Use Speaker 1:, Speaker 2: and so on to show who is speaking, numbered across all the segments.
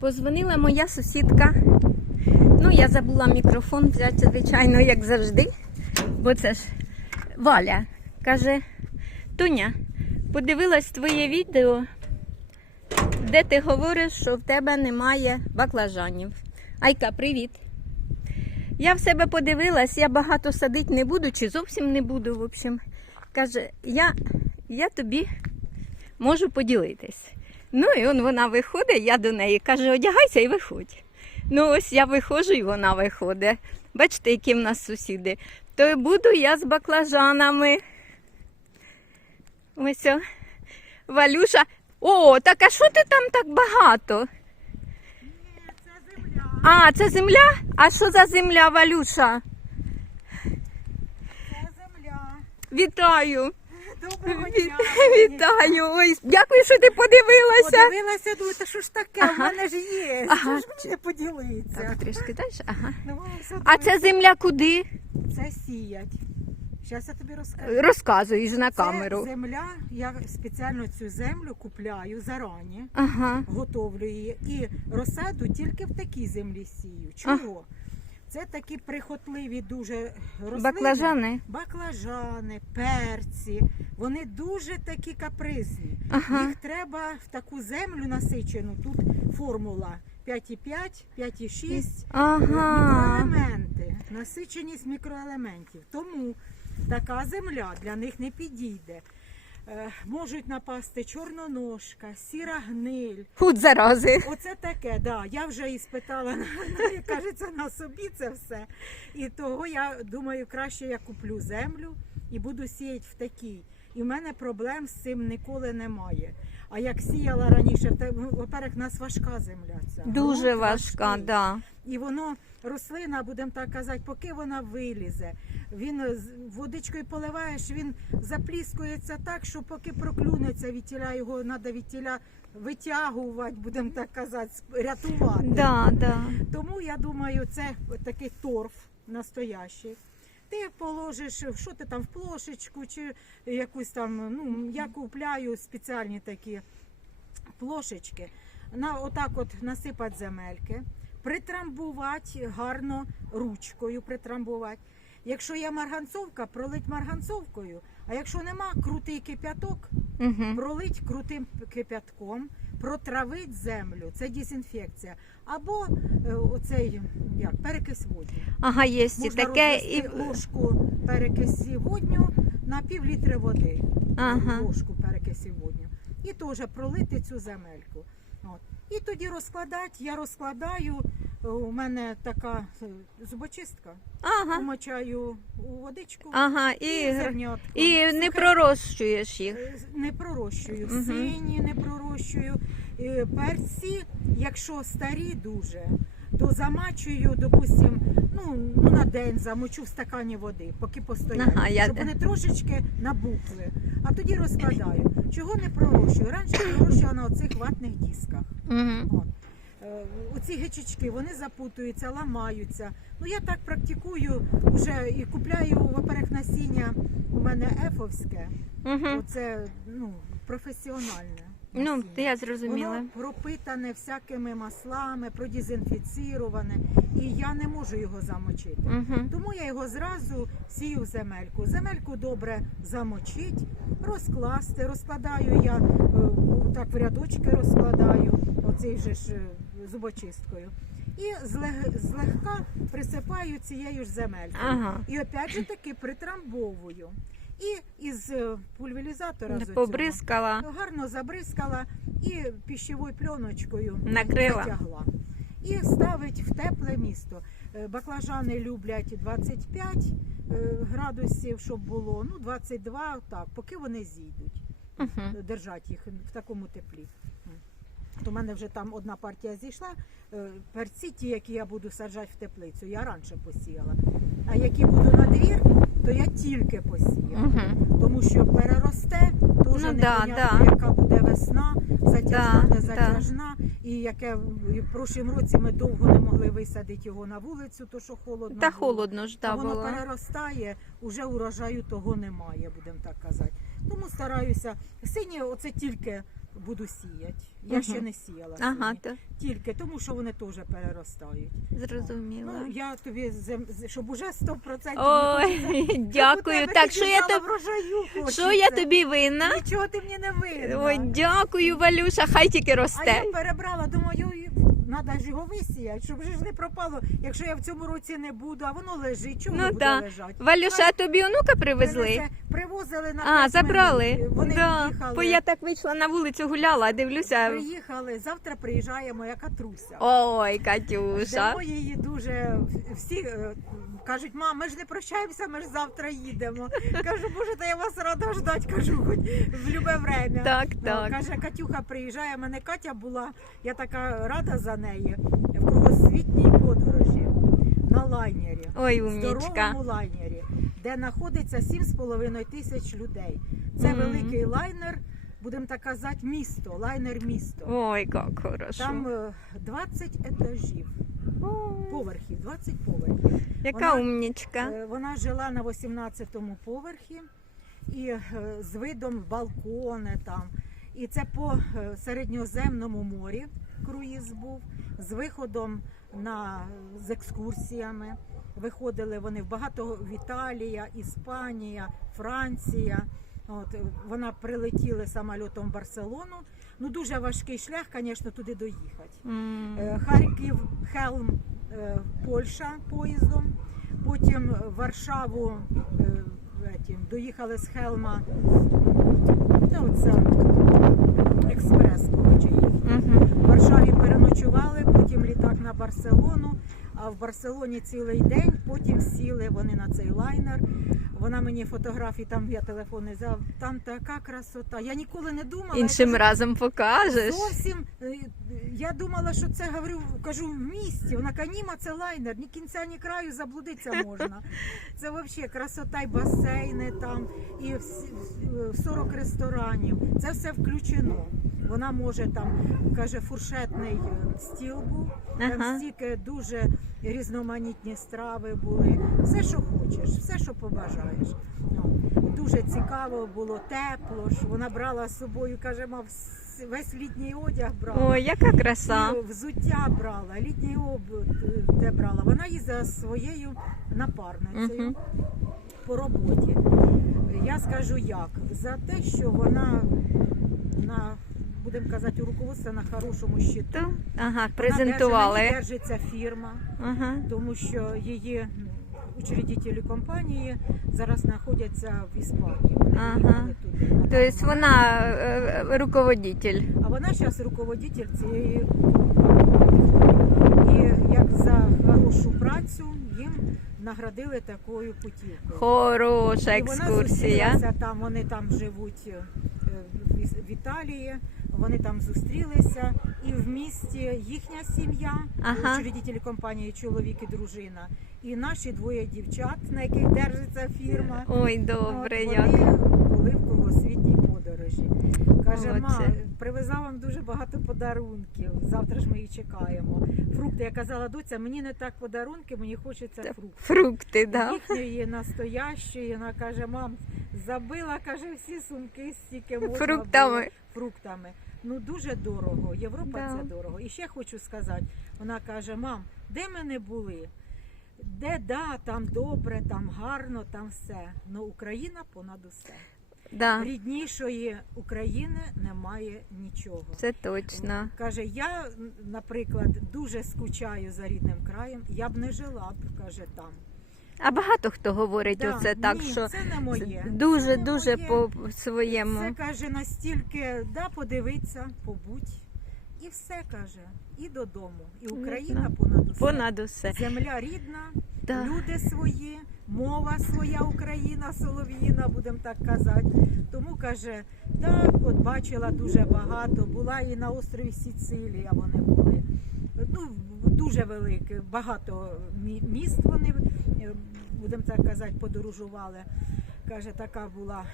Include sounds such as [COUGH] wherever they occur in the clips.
Speaker 1: Позвонила моя сусідка. Ну, я забула мікрофон взяти, звичайно, як завжди. Бо це ж Валя каже: Туня, подивилась твоє відео, де ти говориш, що в тебе немає баклажанів. Айка, привіт. Я в себе подивилась, я багато садити не буду, чи зовсім не буду, в общем. Каже, я, я тобі можу поділитись. Ну і он вона виходить, я до неї каже, одягайся і виходь. Ну ось я виходжу і вона виходить. Бачите, які в нас сусіди. То й буду я з баклажанами. Ось. о. Валюша. О, так а що ти там так багато?
Speaker 2: Це земля.
Speaker 1: А, це земля? А що за земля, Валюша?
Speaker 2: Це земля.
Speaker 1: Вітаю.
Speaker 2: Доброго дня. [LAUGHS]
Speaker 1: Вітаю. Ой, дякую, що ти подивилася.
Speaker 2: Подивилася, думаю, та що ж таке, в
Speaker 1: Ага.
Speaker 2: мене ж є.
Speaker 1: Ага.
Speaker 2: Що ж мені поділитися?
Speaker 1: Так, трішки далі. Ага.
Speaker 2: Намагаюся
Speaker 1: А це земля куди?
Speaker 2: Це сіять. Зараз я тобі розкажу.
Speaker 1: Розказуєш на
Speaker 2: Це
Speaker 1: камеру.
Speaker 2: земля, я спеціально цю землю купляю зарані,
Speaker 1: Ага.
Speaker 2: готовлю її і розсаду тільки в такій землі сію. Чого? Це такі прихотливі дуже рослини.
Speaker 1: Баклажани.
Speaker 2: Баклажани, перці, вони дуже такі капризні.
Speaker 1: Ага.
Speaker 2: Їх треба в таку землю насичену. Тут формула 5,5, 5,6.
Speaker 1: Ага.
Speaker 2: Мікроелементи, насиченість мікроелементів. Тому така земля для них не підійде. Е, можуть напасти чорноножка, сіра гниль.
Speaker 1: Худ зарази.
Speaker 2: Оце таке, да. Я вже і спитала, [LAUGHS] як кажеться, на собі це все. І того я думаю, краще я куплю землю і буду сіяти в такій. І в мене проблем з цим ніколи немає. А як сіяла раніше, во-первых, в нас важка земля. Ця.
Speaker 1: Дуже
Speaker 2: Ґрунт
Speaker 1: важка,
Speaker 2: важкий.
Speaker 1: да.
Speaker 2: І воно, рослина, будемо так казати, поки вона вилізе, він водичкою поливаєш, він запліскується так, що поки проклюнеться вітіля, його треба вітіля витягувати, будемо так казати, рятувати.
Speaker 1: Да, да.
Speaker 2: Тому я думаю, це такий торф настоящий. Ти положиш, що ти там в плошечку, чи якусь там, ну, я купляю спеціальні такі плошечки. На, отак от насипати земельки, притрамбувати гарно ручкою, притрамбувати. Якщо є марганцовка, пролить марганцовкою. А якщо нема, крутий кип'яток,
Speaker 1: Угу.
Speaker 2: пролить крутим кип'ятком, протравить землю, це дезінфекція. Або е, оцей як, перекис водню.
Speaker 1: Ага, є і таке і.
Speaker 2: ложку перекисі водню на пів літри води.
Speaker 1: Ага.
Speaker 2: Ложку перекисі водню. І теж пролити цю земельку. От. І тоді розкладати. Я розкладаю. е, У мене така е, зубочистка.
Speaker 1: Ага.
Speaker 2: Помочаю у водичку.
Speaker 1: Ага,
Speaker 2: і,
Speaker 1: і,
Speaker 2: зернятко.
Speaker 1: і не пророщуєш їх.
Speaker 2: Е, Не пророщую.
Speaker 1: Мгм.
Speaker 2: Сині не пророщую. Перці, якщо старі дуже, то замачую, допустим, ну, ну на день замочу в стакані води, поки постоять,
Speaker 1: Ага, я-
Speaker 2: щоб вони трошечки набухли. А тоді розкладаю. Чого не пророщую? Раніше пророщувала на оцих ватних дисках.
Speaker 1: Угу.
Speaker 2: От. Е, Оці гичечки вони запутуються, ламаються. Ну я так практикую вже і купляю во-первых, насіння. У мене ефовське.
Speaker 1: Угу.
Speaker 2: Оце ну, професіональне.
Speaker 1: Ну, я зрозуміла.
Speaker 2: Воно пропитане всякими маслами, продезінфіціроване, і я не можу його замочити.
Speaker 1: Угу.
Speaker 2: Тому я його зразу сію в земельку. Земельку добре замочить, розкласти. Розкладаю я е, так в рядочки розкладаю, оцей же ж е, зубочисткою. І злег- злегка присипаю цією ж земелькою.
Speaker 1: Ага.
Speaker 2: І опять же таки притрамбовую. І із е, пульверізатора з оцього гарно забризкала і піщовою пленочкою
Speaker 1: Накрила.
Speaker 2: затягла. І ставить в тепле місто. Е, Баклажани люблять 25 е, градусів, щоб було, ну 22, так, поки вони зійдуть.
Speaker 1: Угу.
Speaker 2: Держать їх в такому теплі. В мене вже там одна партія зійшла. Перці, ті, які я буду саджати в теплицю, я раніше посіяла. А які буду на двір, то я тільки посіяла.
Speaker 1: Угу.
Speaker 2: Тому що переросте, дуже
Speaker 1: Ну, да,
Speaker 2: непонятно,
Speaker 1: да.
Speaker 2: яка буде весна, затяжна,
Speaker 1: Да,
Speaker 2: не затяжна. І яке в прошлім році ми довго не могли висадити його на вулицю, то що холодно.
Speaker 1: Та
Speaker 2: було.
Speaker 1: холодно ж
Speaker 2: А
Speaker 1: да,
Speaker 2: воно
Speaker 1: було.
Speaker 2: переростає, уже урожаю того немає, будемо так казати. Тому стараюся. Сині, оце тільки буду сіяти. Я
Speaker 1: Мгм.
Speaker 2: ще не сіяла.
Speaker 1: Ага, то
Speaker 2: Тільки тому, що вони теж переростають.
Speaker 1: зрозуміла.
Speaker 2: Ну, я тобі зем- з- щоб уже 100%
Speaker 1: Ой, [LAUGHS] дякую. Так, що я тобі.
Speaker 2: тобі
Speaker 1: Що я тобі винна?
Speaker 2: Нічого ти мені не винна.
Speaker 1: Ой, дякую, Валюша, хай тільки
Speaker 2: А
Speaker 1: росте.
Speaker 2: я перебрала, думаю, треба ж його висіяти, щоб же ж не пропало. Якщо я в цьому році не буду, а воно лежить, Чому
Speaker 1: Ну,
Speaker 2: буде
Speaker 1: та.
Speaker 2: лежати?
Speaker 1: Валюша, а тобі онука привезли?
Speaker 2: Привозили на
Speaker 1: А, забрали.
Speaker 2: Вони
Speaker 1: Да.
Speaker 2: приїхали.
Speaker 1: Бо я так вийшла на вулицю, гуляла, дивлюся.
Speaker 2: Приїхали, завтра приїжджає моя Катруся.
Speaker 1: Ой, Катюша.
Speaker 2: Ждемо її дуже всі е, кажуть, мам, ми ж не прощаємося, ми ж завтра їдемо. Кажу, боже, та я вас рада ждати, кажу, хоч в любе время.
Speaker 1: Так,
Speaker 2: Ну,
Speaker 1: так.
Speaker 2: Каже, Катюха приїжджає, в мене Катя була, я така рада за неї в кругосвітній подорожі на лайнері.
Speaker 1: Ой, умнічка.
Speaker 2: Здоровому лайнері, де знаходиться 7,5 тисяч людей. Це
Speaker 1: Мгм.
Speaker 2: великий лайнер, будемо так казати, місто, лайнер місто.
Speaker 1: Ой, як хорошо.
Speaker 2: Там е, 20 етажів,
Speaker 1: Ой,
Speaker 2: поверхів, 20 поверхів.
Speaker 1: Яка
Speaker 2: вона-
Speaker 1: умнічка.
Speaker 2: Е, Вона жила на 18-му поверхі і е, з видом в балкони там. І це по е, середньоземному морі круїз був з виходом на з екскурсіями. Виходили вони в багато в Італія, Іспанія, Франція. От е, вона прилетіли самольотом в Барселону. Ну дуже важкий шлях, звісно, туди доїхати. Е, Харків, Хелм, е, Польща поїздом. Потім Варшаву доїхали з Хелма. Та оце експрес, коротше.
Speaker 1: Мгм.
Speaker 2: В Варшаві переночували, потім літак на Барселону. А в Барселоні цілий день, потім сіли вони на цей лайнер. Вона мені фотографії, там я телефон не взяв, там така красота. Я ніколи не думала. я
Speaker 1: Іншим
Speaker 2: кажу,
Speaker 1: разом покажеш.
Speaker 2: Зовсім е, я думала, що це говорю, кажу в місті. Вона каже, німа це лайнер, ні кінця, ні краю заблудитися можна. Це взагалі красота, і басейни там, і всі- всі- 40 ресторанів. Це все включено. Вона може там, каже, фуршетний е, стіл був. Там
Speaker 1: Ага.
Speaker 2: стільки дуже різноманітні страви були. Все, що хочеш, все, що побажаєш. Ну, дуже цікаво було, тепло. ж. Вона брала з собою, каже, мав с- весь літній одяг брала.
Speaker 1: Ой, яка краса.
Speaker 2: І взуття брала, літній обут де брала. Вона їздила зі своєю напарницею
Speaker 1: Мгм.
Speaker 2: по роботі. Я скажу як, за те, що вона на, будемо казати, у руководстві на хорошому щиту.
Speaker 1: Ага,
Speaker 2: Вона
Speaker 1: презентували.
Speaker 2: держи- держиться фірма,
Speaker 1: Ага.
Speaker 2: тому що її учредителі компанії зараз знаходяться в Іспанії. Вони
Speaker 1: Ага.
Speaker 2: туди. на
Speaker 1: Тобто
Speaker 2: даний
Speaker 1: вона е, е, руководитель.
Speaker 2: А вона зараз руководитель цієї і як за хорошу працю їм наградили такою путівкою.
Speaker 1: Хороша
Speaker 2: І вона
Speaker 1: екскурсія.
Speaker 2: зустрілася там, вони там живуть е, в Іс- в Італії, вони там зустрілися, в місті їхня сім'я,
Speaker 1: Ага.
Speaker 2: учредителі компанії, чоловік і дружина, і наші двоє дівчат, на яких держиться фірма.
Speaker 1: Ой, добре,
Speaker 2: От
Speaker 1: як.
Speaker 2: Вони були в кругосвітній подорожі. Каже,
Speaker 1: Оце.
Speaker 2: ма, привезла вам дуже багато подарунків. Завтра ж ми їх чекаємо. Фрукти, я казала, доця, мені не так подарунки, мені хочеться фрукти.
Speaker 1: Фрукти, да?
Speaker 2: Їхньої настоящої, вона каже, мам, забила, каже, всі сумки стільки можна
Speaker 1: Фруктами.
Speaker 2: було фруктами. Ну дуже дорого. Європа
Speaker 1: Да.
Speaker 2: це дорого. І ще хочу сказати, вона каже, мам, де ми не були? Де да, там добре, там гарно, там все. Ну Україна понад усе.
Speaker 1: Да,
Speaker 2: Ріднішої України немає нічого.
Speaker 1: це точно.
Speaker 2: Каже, я, наприклад, дуже скучаю за рідним краєм. Я б не жила б, каже, там.
Speaker 1: А багато хто говорить
Speaker 2: Да,
Speaker 1: оце так,
Speaker 2: ні,
Speaker 1: що
Speaker 2: це не моє.
Speaker 1: дуже
Speaker 2: Це не
Speaker 1: дуже
Speaker 2: моє.
Speaker 1: по своєму.
Speaker 2: Це каже настільки, да, подивитися, побудь. І все каже, і додому. І Україна понад усе.
Speaker 1: Понад усе.
Speaker 2: Земля рідна,
Speaker 1: Да.
Speaker 2: люди свої, мова своя Україна, солов'їна, будемо так казати. Тому каже, так, от бачила дуже багато, була і на острові Сіцилія вони були. Ну, дуже велике, багато міст вони, будемо так казати, подорожували. Каже, така була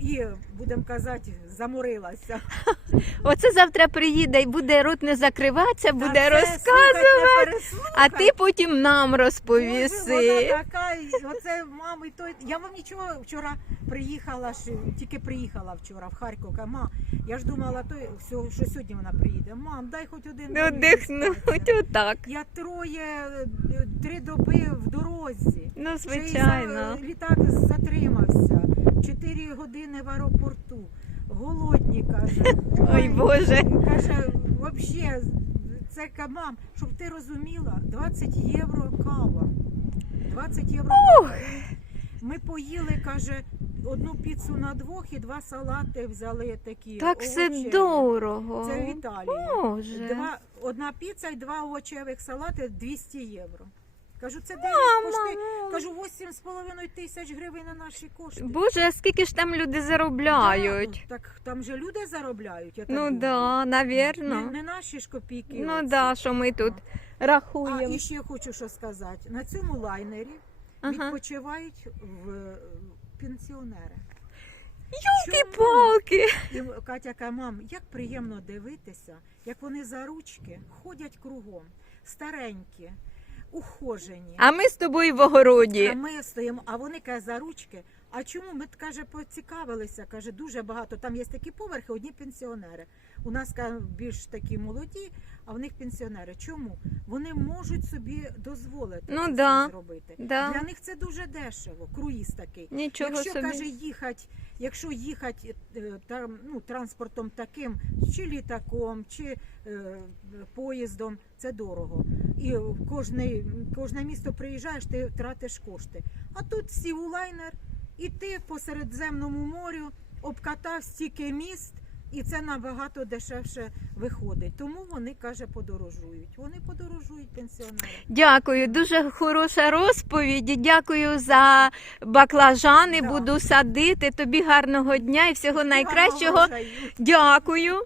Speaker 2: і, будемо казати, заморилася. [LAUGHS]
Speaker 1: Оце завтра приїде і буде рот не закриватися, буде
Speaker 2: Та це,
Speaker 1: розказувати,
Speaker 2: слухай, не
Speaker 1: а ти потім нам розповіси.
Speaker 2: Вона така, і оце мами той. Я вам нічого вчора приїхала, ж, тільки приїхала вчора в Харків. Кажу, «Ма, я ж думала, той, що, що сьогодні вона приїде. Мам, дай хоч один
Speaker 1: Ну,
Speaker 2: день
Speaker 1: дихнуть
Speaker 2: відспатися».
Speaker 1: отак.
Speaker 2: Я троє, три доби в дорозі.
Speaker 1: Ну,
Speaker 2: Ще й
Speaker 1: звичайно.
Speaker 2: Літак затримався. Чотири години в аеропорту. Голодні, каже. [LAUGHS]
Speaker 1: Ой, Боже.
Speaker 2: Каже, взагалі, це ка- мам, щоб ти розуміла, 20 євро кава. 20 євро кава. Ми поїли, каже, одну піцу на двох і два салати взяли такі.
Speaker 1: Так все
Speaker 2: овочеві.
Speaker 1: дорого.
Speaker 2: Це в Італії.
Speaker 1: Боже.
Speaker 2: Два, одна піца і два овочевих салати 200 євро. Кажу, це де
Speaker 1: Мама,
Speaker 2: кошти?
Speaker 1: ну.
Speaker 2: Кажу, 8,5 тисяч гривень на наші кошти.
Speaker 1: Боже, а скільки ж там люди
Speaker 2: Да,
Speaker 1: заробляють?
Speaker 2: ну, так там же люди заробляють. Я так
Speaker 1: Ну
Speaker 2: думаю.
Speaker 1: да,
Speaker 2: Не,
Speaker 1: навірно.
Speaker 2: не наші ж копійки.
Speaker 1: Ну
Speaker 2: оці.
Speaker 1: да, що ми тут
Speaker 2: А
Speaker 1: рахуємо.
Speaker 2: і ще хочу що сказати. На цьому лайнері
Speaker 1: Ага.
Speaker 2: відпочивають в пенсіонери.
Speaker 1: Палки.
Speaker 2: І Катя каже, мам, як приємно дивитися, як вони за ручки ходять кругом, старенькі, ухожені.
Speaker 1: А ми з тобою в огороді.
Speaker 2: А ми стоїмо, а вони каже, за ручки. А чому ми каже, поцікавилися? каже, дуже багато. Там є такі поверхи, одні пенсіонери. У нас каже, більш такі молоді, а в них пенсіонери. Чому? Вони можуть собі дозволити
Speaker 1: Ну
Speaker 2: це
Speaker 1: да,
Speaker 2: зробити.
Speaker 1: да.
Speaker 2: Для них це дуже дешево, круїз такий.
Speaker 1: Нічого
Speaker 2: якщо
Speaker 1: собі.
Speaker 2: каже їхати, якщо їхати е, там, ну, транспортом таким, чи літаком, чи е, поїздом, це дорого. І кожне, кожне місто приїжджаєш, ти тратиш кошти. А тут сів у лайнер, і ти по Середземному морю обкатав стільки міст. І це набагато дешевше виходить. Тому вони каже, подорожують. Вони подорожують пенсіонери.
Speaker 1: Дякую, дуже хороша розповідь. Дякую за баклажани.
Speaker 2: Да.
Speaker 1: Буду садити. Тобі гарного дня і всього найкращого. Дякую.